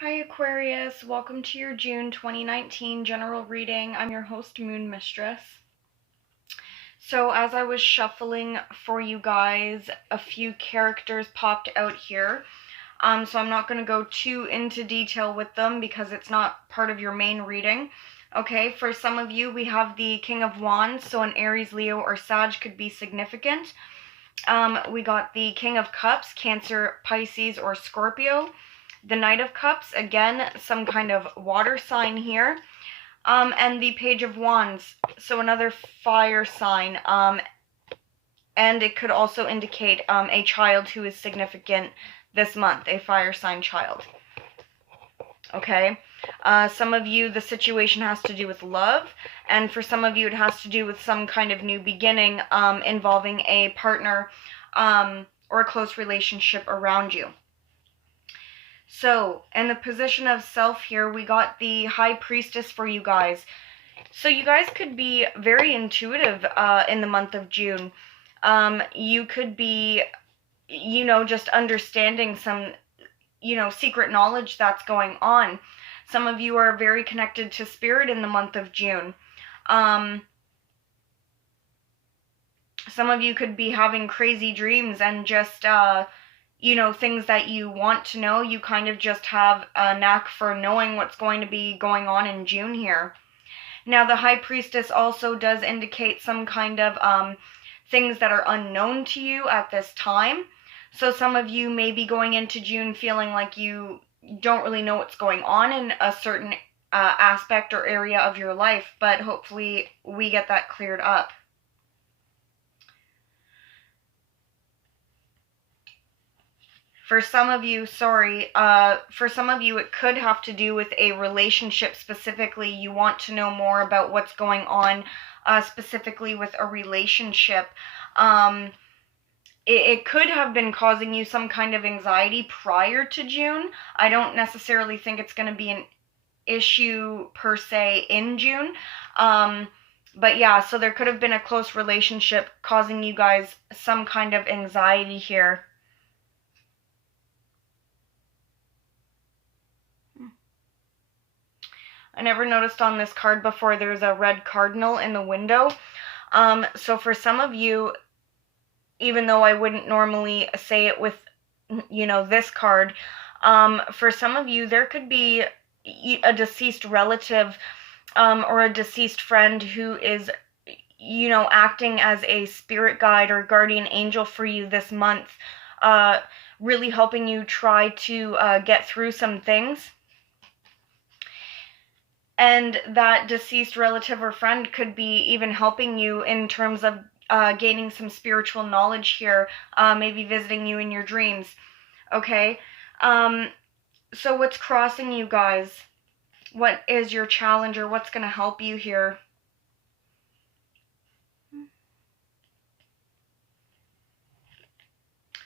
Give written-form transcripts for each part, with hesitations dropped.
Hi Aquarius, welcome to your June 2019 general reading. I'm your host, Moon Mistress. So as I was shuffling for you guys, a few characters popped out here. So I'm not going to go too into detail with them because it's not part of your main reading. Okay, for some of you, we have the King of Wands, so an Aries, Leo, or Sag could be significant. We got the King of Cups, Cancer, Pisces, or Scorpio. The Knight of Cups, again, some kind of water sign here. And the Page of Wands, so another fire sign. And it could also indicate a child who is significant this month, a fire sign child. Okay? Some of you, the situation has to do with love, and for some of you, it has to do with some kind of new beginning involving a partner or a close relationship around you. So, in the position of self here, we got the High Priestess for you guys. So you guys could be very intuitive in the month of June. You could be, just understanding some, secret knowledge that's going on. Some of you are very connected to spirit in the month of June. Some of you could be having crazy dreams and just, things that you want to know. You kind of just have a knack for knowing what's going to be going on in June here. Now, the High Priestess also does indicate some kind of things that are unknown to you at this time. So some of you may be going into June feeling like you don't really know what's going on in a certain aspect or area of your life, but hopefully we get that cleared up. For some of you, it could have to do with a relationship specifically. You want to know more about what's going on specifically with a relationship. It could have been causing you some kind of anxiety prior to June. I don't necessarily think it's going to be an issue per se in June. But yeah, so there could have been a close relationship causing you guys some kind of anxiety here. I never noticed on this card before there's a red cardinal in the window. So for some of you, even though I wouldn't normally say it with, this card, for some of you, there could be a deceased relative or a deceased friend who is, acting as a spirit guide or guardian angel for you this month, really helping you try to get through some things. And that deceased relative or friend could be even helping you in terms of gaining some spiritual knowledge here, maybe visiting you in your dreams. Okay? So what's crossing you guys? What is your challenge, or what's going to help you here?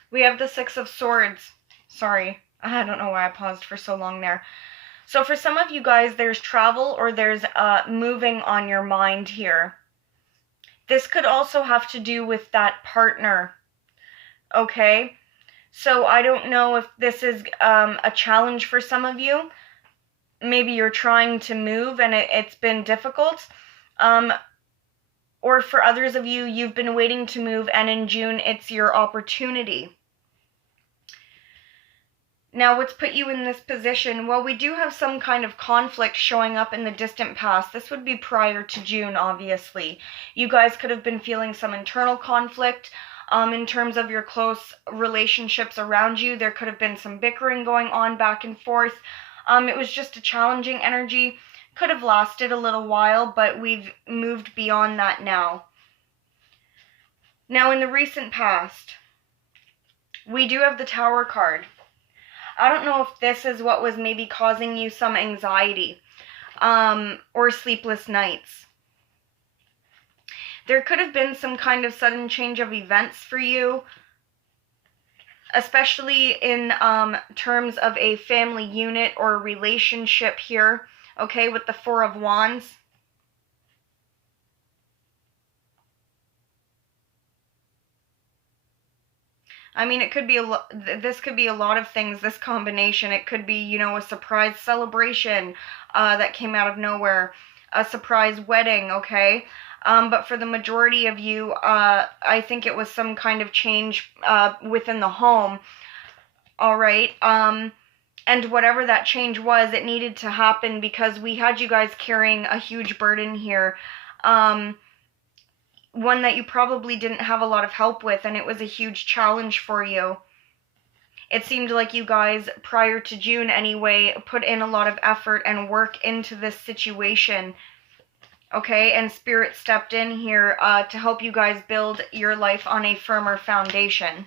We have the Six of Swords. Sorry, I don't know why I paused for so long there. So for some of you guys, there's travel or there's moving on your mind here. This could also have to do with that partner, okay? So I don't know if this is a challenge for some of you. Maybe you're trying to move and it's been difficult. Or for others of you, you've been waiting to move and in June, it's your opportunity. Now, what's put you in this position? Well, we do have some kind of conflict showing up in the distant past. This would be prior to June, obviously. You guys could have been feeling some internal conflict in terms of your close relationships around you. There could have been some bickering going on back and forth. It was just a challenging energy. Could have lasted a little while, but we've moved beyond that now. Now, in the recent past, we do have the Tower card. I don't know if this is what was maybe causing you some anxiety or sleepless nights. There could have been some kind of sudden change of events for you, especially in terms of a family unit or relationship here, okay, with the Four of Wands. I mean, it could be this could be a lot of things, this combination. It could be, you know, a surprise celebration that came out of nowhere, a surprise wedding, okay? But for the majority of you, I think it was some kind of change within the home, all right? And whatever that change was, it needed to happen because we had you guys carrying a huge burden here. One that you probably didn't have a lot of help with, and it was a huge challenge for you. It seemed like you guys, prior to June anyway, put in a lot of effort and work into this situation. Okay, and Spirit stepped in here to help you guys build your life on a firmer foundation.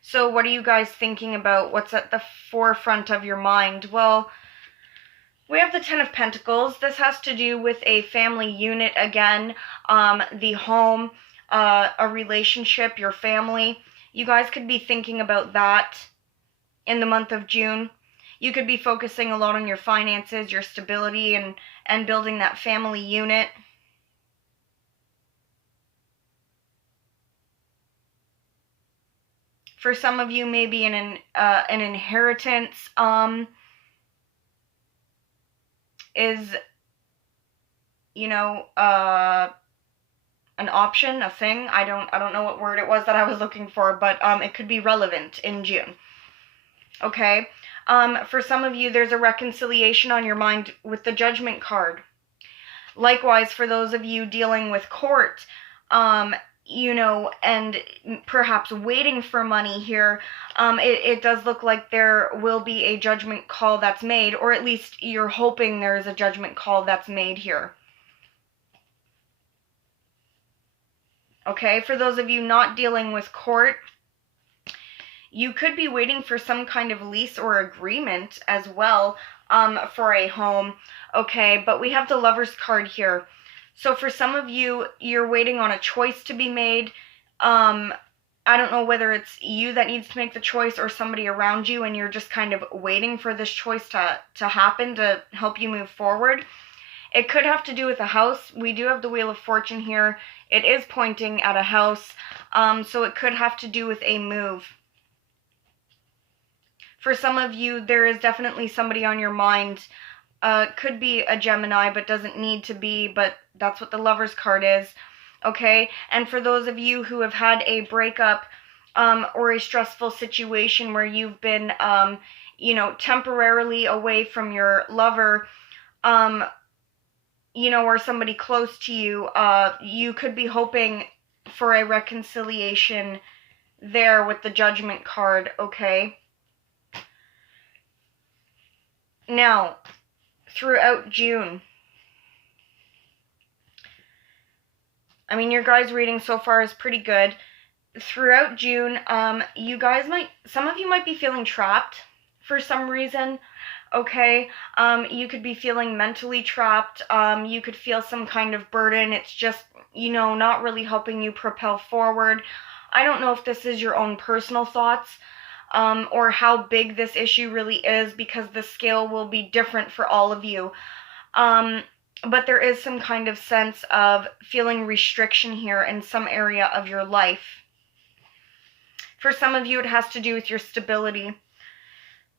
So what are you guys thinking about? What's at the forefront of your mind? Well, we have the Ten of Pentacles. This has to do with a family unit again, the home, a relationship, your family. You guys could be thinking about that in the month of June. You could be focusing a lot on your finances, your stability, and building that family unit. For some of you, maybe an inheritance is, you know, an option, a thing. I don't know what word it was that I was looking for, but it could be relevant in June. Okay. For some of you, there's a reconciliation on your mind with the Judgment card. Likewise, for those of you dealing with court, you know, and perhaps waiting for money here, it does look like there will be a judgment call that's made, or at least you're hoping there is a judgment call that's made here. Okay, for those of you not dealing with court, you could be waiting for some kind of lease or agreement as well, for a home. Okay, but we have the Lover's card here. So for some of you, you're waiting on a choice to be made. I don't know whether it's you that needs to make the choice or somebody around you, and you're just kind of waiting for this choice to happen to help you move forward. It could have to do with a house. We do have the Wheel of Fortune here. It is pointing at a house, so it could have to do with a move. For some of you, there is definitely somebody on your mind. Could be a Gemini, but doesn't need to be, but that's what the Lover's card is. Okay, and for those of you who have had a breakup or a stressful situation where you've been, you know, temporarily away from your lover, you know, or somebody close to you, you could be hoping for a reconciliation there with the Judgment card, okay? Now, throughout June, I mean, your guys' reading so far is pretty good. Throughout June, you guys some of you might be feeling trapped for some reason, okay? You could be feeling mentally trapped. You could feel some kind of burden. It's just, you know, not really helping you propel forward. I don't know if this is your own personal thoughts, or how big this issue really is, because the scale will be different for all of you. But there is some kind of sense of feeling restriction here in some area of your life. For some of you, it has to do with your stability.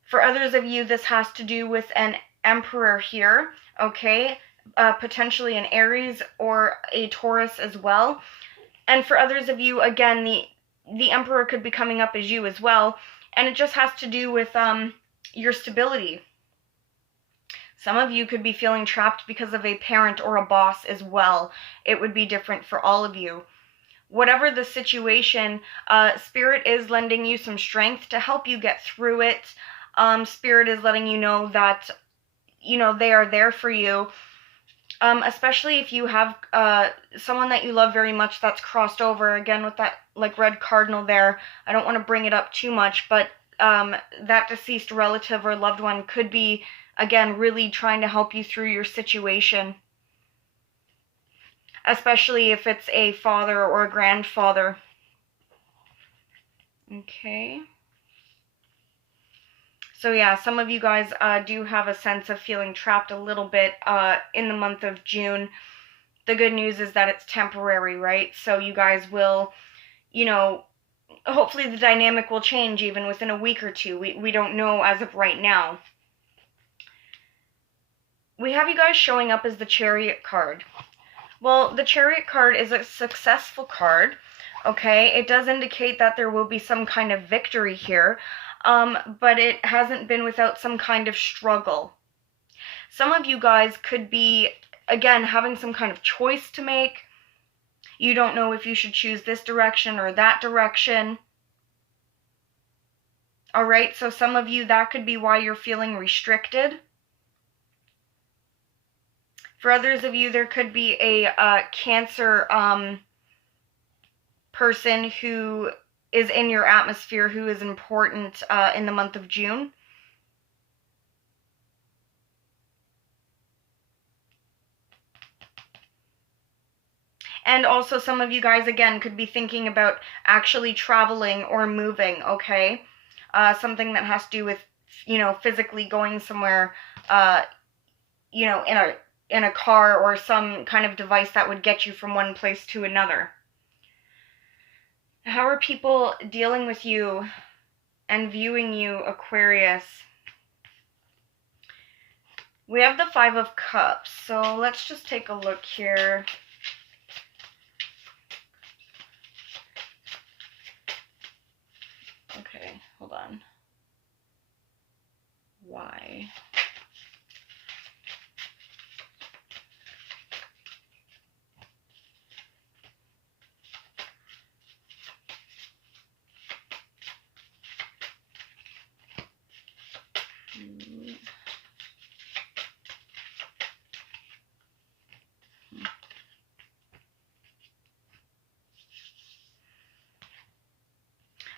For others of you, this has to do with an Emperor here, okay? Potentially an Aries or a Taurus as well. And for others of you, again, the Emperor could be coming up as you as well. And it just has to do with your stability. Some of you could be feeling trapped because of a parent or a boss as well. It would be different for all of you. Whatever the situation, Spirit is lending you some strength to help you get through it. Spirit is letting you know that, you know, they are there for you. Especially if you have someone that you love very much that's crossed over, again with that like red cardinal there. I don't want to bring it up too much, but that deceased relative or loved one could be, again, really trying to help you through your situation. Especially if it's a father or a grandfather. Okay. So yeah, some of you guys do have a sense of feeling trapped a little bit in the month of June. the good news is that it's temporary, right? So you guys will, you know, hopefully the dynamic will change even within a week or two. We don't know as of right now. We have you guys showing up as the Chariot card. Well, the Chariot card is a successful card, okay? It does indicate that there will be some kind of victory here, but it hasn't been without some kind of struggle. Some of you guys could be, again, having some kind of choice to make. You don't know if you should choose this direction or that direction. All right, so some of you, that could be why you're feeling restricted. For others of you, there could be a Cancer person who is in your atmosphere who is important in the month of June. And also some of you guys, again, could be thinking about actually traveling or moving, okay? Something that has to do with, you know, physically going somewhere, you know, in a car or some kind of device that would get you from one place to another. How are people dealing with you and viewing you, Aquarius? We have the Five of Cups, so let's just take a look here. Okay, hold on. Why?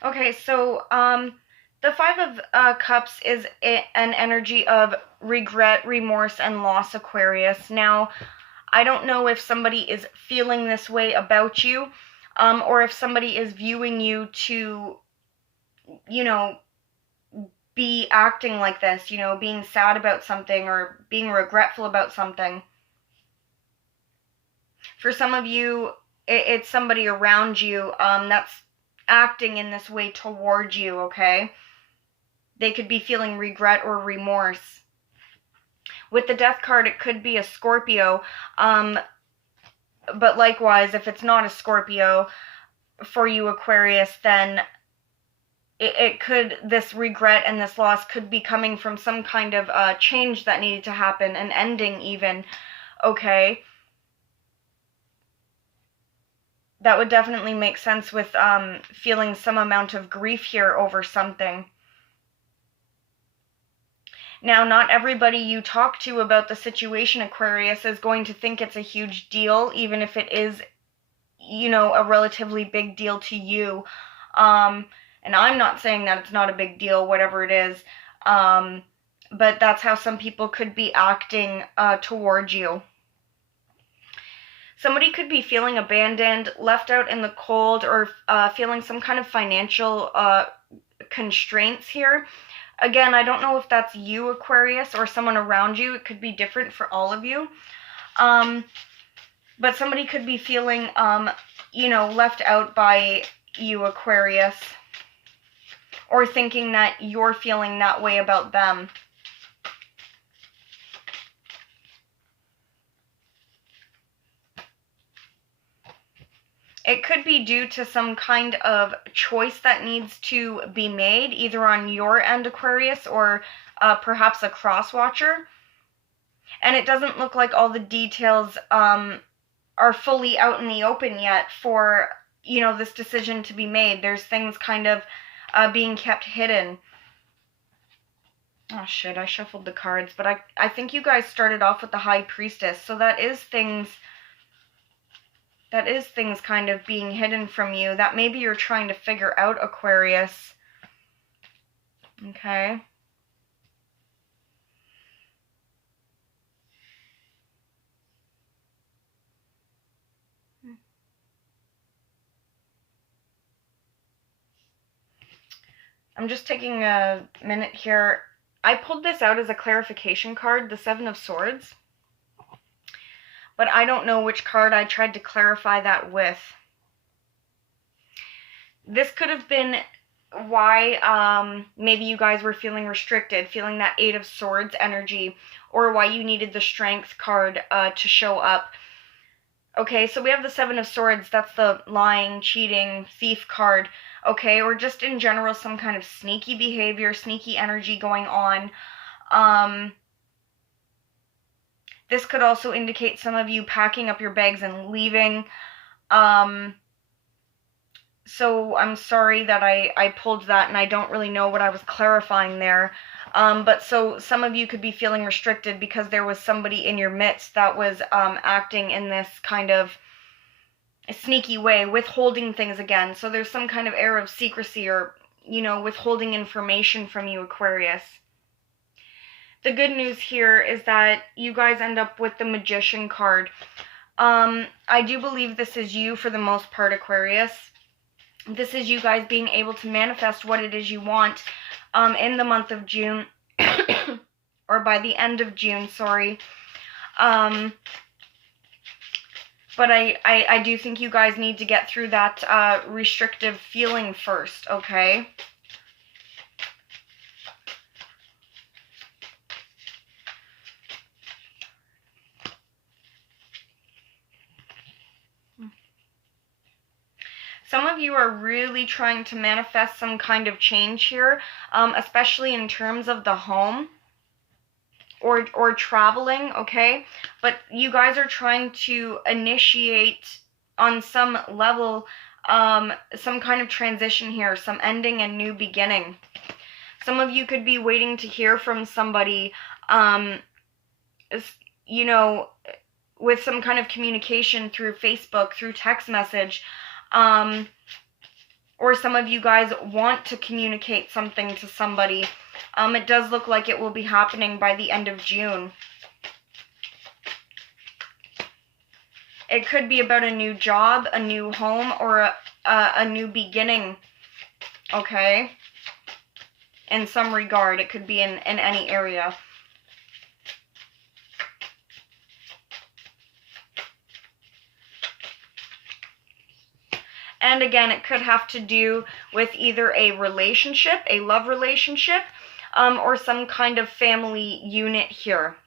Okay, so the Five of Cups is an energy of regret, remorse, and loss, Aquarius. Now, I don't know if somebody is feeling this way about you, or if somebody is viewing you to, you know, be acting like this, you know, being sad about something or being regretful about something. For some of you, it's somebody around you that's acting in this way towards you, okay? They could be feeling regret or remorse. With the Death card, it could be a Scorpio, but likewise, if it's not a Scorpio for you, Aquarius, then it could, this regret and this loss could be coming from some kind of change that needed to happen, an ending even, okay? That would definitely make sense with feeling some amount of grief here over something. Now, not everybody you talk to about the situation, Aquarius, is going to think it's a huge deal, even if it is, you know, a relatively big deal to you. And I'm not saying that it's not a big deal, whatever it is. But that's how some people could be acting towards you. Somebody could be feeling abandoned, left out in the cold, or feeling some kind of financial constraints here. Again, I don't know if that's you, Aquarius, or someone around you. It could be different for all of you. But somebody could be feeling, you know, left out by you, Aquarius, or thinking that you're feeling that way about them. It could be due to some kind of choice that needs to be made, either on your end, Aquarius, or perhaps a crosswatcher. And it doesn't look like all the details are fully out in the open yet for, you know, this decision to be made. There's things kind of being kept hidden. Oh shit, I shuffled the cards, but I think you guys started off with the High Priestess, so that is things kind of being hidden from you that maybe you're trying to figure out, Aquarius. Okay. I'm just taking a minute here. I pulled this out as a clarification card, the Seven of Swords. but I don't know which card I tried to clarify that with. This could have been why maybe you guys were feeling restricted, feeling that Eight of Swords energy, or why you needed the Strength card to show up. Okay, so we have the Seven of Swords. That's the lying, cheating, thief card. Okay, or just in general some kind of sneaky behavior, sneaky energy going on. This could also indicate some of you packing up your bags and leaving. So I'm sorry that I pulled that, and I don't really know what I was clarifying there. But so some of you could be feeling restricted because there was somebody in your midst that was acting in this kind of sneaky way, withholding things again. So there's some kind of air of secrecy or, withholding information from you, Aquarius. The good news here is that you guys end up with the Magician card. I do believe this is you for the most part, Aquarius. This is you guys being able to manifest what it is you want in the month of June, or by the end of June, sorry. But I do think you guys need to get through that restrictive feeling first, okay? Some of you are really trying to manifest some kind of change here, especially in terms of the home or traveling, okay? But you guys are trying to initiate on some level some kind of transition here, some ending and new beginning. Some of you could be waiting to hear from somebody, with some kind of communication through Facebook, through text message. Or some of you guys want to communicate something to somebody. It does look like it will be happening by the end of June. It could be about a new job, a new home, or a new beginning, okay? In some regard, it could be in any area. And again, it could have to do with either a relationship, a love relationship, or some kind of family unit here.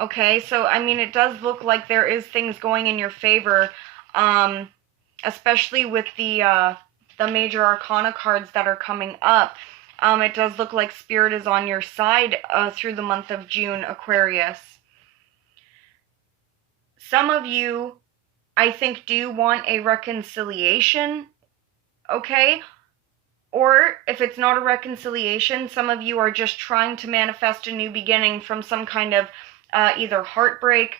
Okay, so I mean, it does look like there is things going in your favor, especially with the major arcana cards that are coming up. It does look like Spirit is on your side through the month of June, Aquarius. Some of you, I think, do want a reconciliation, okay? Or if it's not a reconciliation, some of you are just trying to manifest a new beginning from some kind of either heartbreak,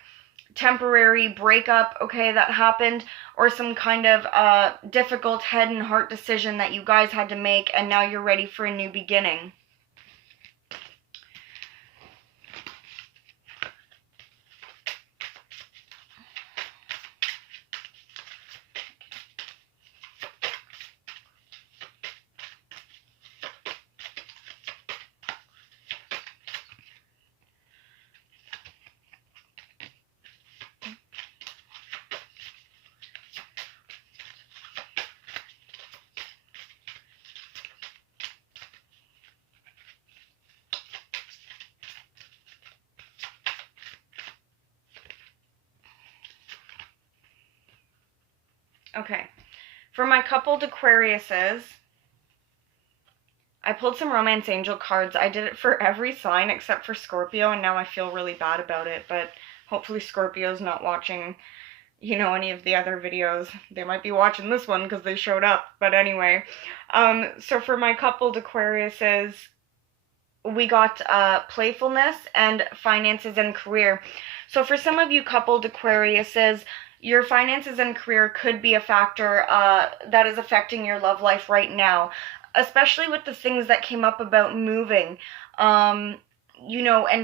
temporary breakup, okay, that happened, or some kind of difficult head and heart decision that you guys had to make, and now you're ready for a new beginning. Okay, for my coupled Aquariuses, I pulled some romance angel cards. I did it for every sign except for Scorpio, and now I feel really bad about it, but hopefully Scorpio's not watching, any of the other videos. They might be watching this one because they showed up, but anyway. So for my coupled Aquariuses, we got playfulness and finances and career. So for some of you coupled Aquariuses, your finances and career could be a factor that is affecting your love life right now, especially with the things that came up about moving, and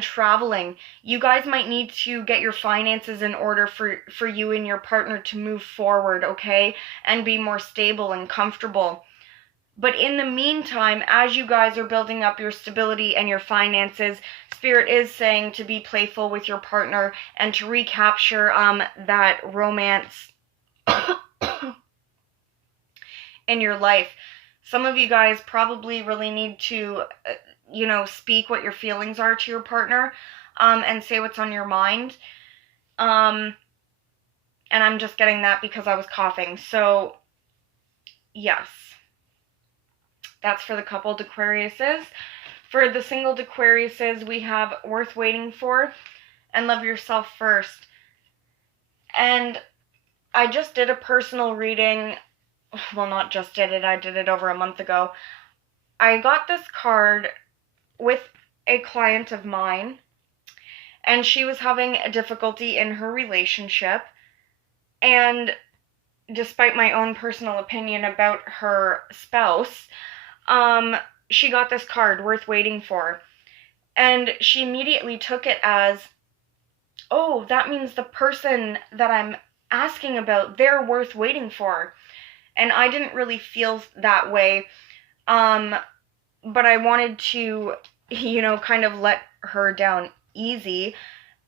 traveling. You guys might need to get your finances in order for you and your partner to move forward, okay, and be more stable and comfortable. But in the meantime, as you guys are building up your stability and your finances, Spirit is saying to be playful with your partner and to recapture that romance in your life. Some of you guys probably really need to, speak what your feelings are to your partner, and say what's on your mind. And I'm just getting that because I was coughing. So, yes. That's for the coupled Aquariuses. For the single Aquariuses, we have worth waiting for and love yourself first. And I just did a personal reading. Well, not just did it. I did it over a month ago. I got this card with a client of mine, and she was having a difficulty in her relationship. And despite my own personal opinion about her spouse, she got this card, worth waiting for. And she immediately took it as, oh, that means the person that I'm asking about, they're worth waiting for. And I didn't really feel that way. But I wanted to, kind of let her down easy.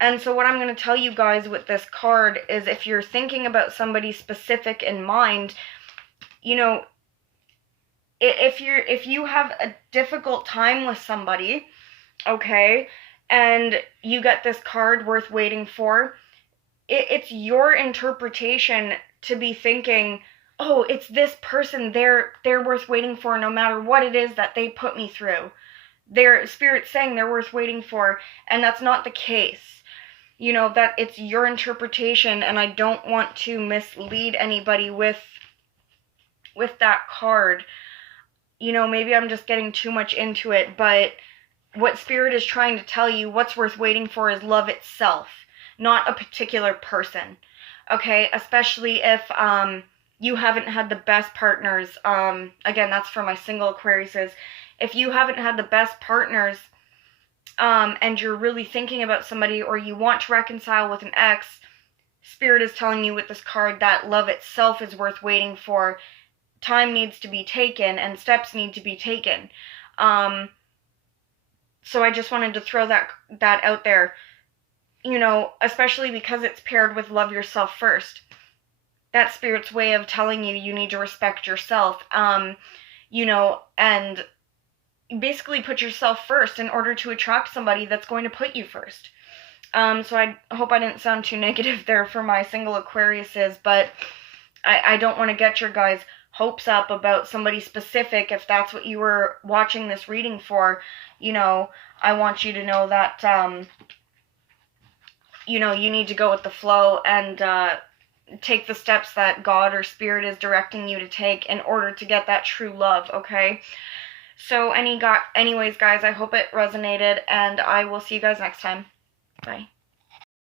And so what I'm going to tell you guys with this card is, if you're thinking about somebody specific in mind, if you have a difficult time with somebody, okay, and you get this card, worth waiting for, it's your interpretation to be thinking, oh, it's this person, they're worth waiting for no matter what it is that they put me through. Their Spirit's saying they're worth waiting for, and that's not the case. That it's your interpretation, and I don't want to mislead anybody with that card. Maybe I'm just getting too much into it, but what Spirit is trying to tell you, what's worth waiting for is love itself, not a particular person, okay? Especially if you haven't had the best partners. Again, that's for my single Aquariuses. If you haven't had the best partners, and you're really thinking about somebody, or you want to reconcile with an ex, Spirit is telling you with this card that love itself is worth waiting for. Time needs to be taken, and steps need to be taken. So I just wanted to throw that out there, especially because it's paired with love yourself first. That's Spirit's way of telling you need to respect yourself, and basically put yourself first in order to attract somebody that's going to put you first. So I hope I didn't sound too negative there for my single Aquariuses, but I don't want to get your guys' hopes up about somebody specific. If that's what you were watching this reading for, I want you to know that, you need to go with the flow and take the steps that God or Spirit is directing you to take in order to get that true love, okay? So anyways, guys, I hope it resonated, and I will see you guys next time. Bye.